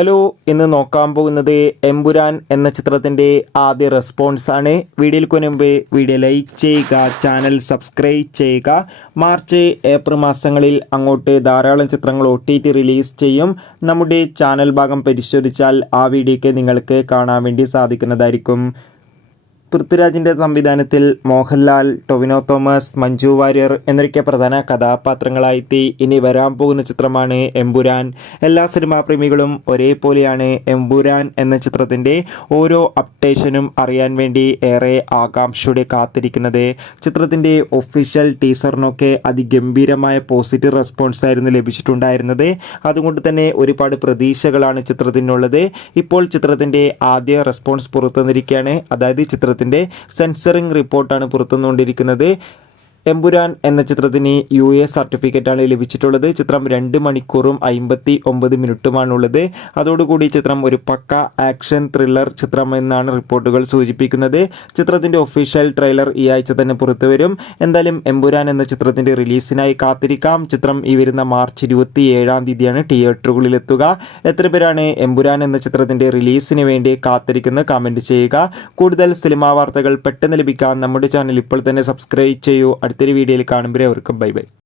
Hello, ഇന്ന് നോക്കാൻ പോകുന്നത് എമ്പുരാൻ എന്ന ചിത്രത്തിൻ്റെ ആദ്യ റെസ്പോൺസ് ആണ്. വീഡിയോയ്ക്ക് മുൻപ് വീഡിയോ ലൈക്ക് ചെയ്യുക, ചാനൽ സബ്സ്ക്രൈബ് ചെയ്യുക. മാർച്ച് ഏപ്രിൽ മാസങ്ങളിൽ അങ്ങോട്ട് ധാരാളം ചിത്രങ്ങൾ OTT റിലീസ് ചെയ്യും. നമ്മുടെ ചാനൽ ഭാഗം പരിശോധിച്ചാൽ ആ വീഡിയോയ്ക്ക് നിങ്ങൾക്ക് കാണാൻ വേണ്ടി സാധിക്കുന്നതായിരിക്കും. പൃഥ്വിരാജിൻ്റെ സംവിധാനത്തിൽ മോഹൻലാൽ, ടൊവിനോ തോമസ്, മഞ്ജു വാര്യർ എന്നൊക്കെ പ്രധാന കഥാപാത്രങ്ങളായി ഇനി വരാൻ പോകുന്ന ചിത്രമാണ് എമ്പുരാൻ. എല്ലാ സിനിമാ പ്രേമികളും ഒരേപോലെയാണ് എമ്പുരാൻ എന്ന ചിത്രത്തിൻ്റെ ഓരോ അപ്ഡേഷനും അറിയാൻ വേണ്ടി ഏറെ ആകാംക്ഷയോടെ കാത്തിരിക്കുന്നത്. ചിത്രത്തിൻ്റെ ഒഫീഷ്യൽ ടീസറിനൊക്കെ അതിഗംഭീരമായ പോസിറ്റീവ് റെസ്പോൺസ് ആയിരുന്നു ലഭിച്ചിട്ടുണ്ടായിരുന്നത്. അതുകൊണ്ട് തന്നെ ഒരുപാട് പ്രതീക്ഷകളാണ് ചിത്രത്തിനുള്ളത്. ഇപ്പോൾ ചിത്രത്തിൻ്റെ ആദ്യ റെസ്പോൺസ് പുറത്തുവന്നിരിക്കുകയാണ്. അതായത് ചിത്രത്തിൻ്റെ സെൻസറിംഗ് റിപ്പോർട്ടാണ് പുറത്തുവന്നുകൊണ്ടിരിക്കുന്നത്. എമ്പുരാൻ എന്ന ചിത്രത്തിന് UA സർട്ടിഫിക്കറ്റാണ് ലഭിച്ചിട്ടുള്ളത്. ചിത്രം 2 മണിക്കൂറും 59 മിനിറ്റുമാണുള്ളത്. അതോടുകൂടി ചിത്രം ഒരു പക്ക ആക്ഷൻ ത്രില്ലർ ചിത്രം എന്നാണ് റിപ്പോർട്ടുകൾ സൂചിപ്പിക്കുന്നത്. ചിത്രത്തിൻ്റെ ഒഫീഷ്യൽ ട്രെയിലർ ഈ ആഴ്ച തന്നെ പുറത്തു വരും. എന്തായാലും എമ്പുരാൻ എന്ന ചിത്രത്തിൻ്റെ റിലീസിനായി കാത്തിരിക്കാം. ചിത്രം ഈ വരുന്ന മാർച്ച് 27-ാം തീയതിയാണ് തിയേറ്ററുകളിലെത്തുക. എത്ര പേരാണ് എമ്പുരാൻ എന്ന ചിത്രത്തിൻ്റെ റിലീസിന് വേണ്ടി കാത്തിരിക്കുന്നത്? കമൻറ്റ് ചെയ്യുക. കൂടുതൽ സിനിമാ വാർത്തകൾ പെട്ടെന്ന് ലഭിക്കാൻ നമ്മുടെ ചാനൽ ഇപ്പോൾ തന്നെ സബ്സ്ക്രൈബ് ചെയ്യൂ. അടുത്തൊരു വീഡിയോയിൽ കാണുമ്പോൾ അവർക്കും ബൈ ബൈ.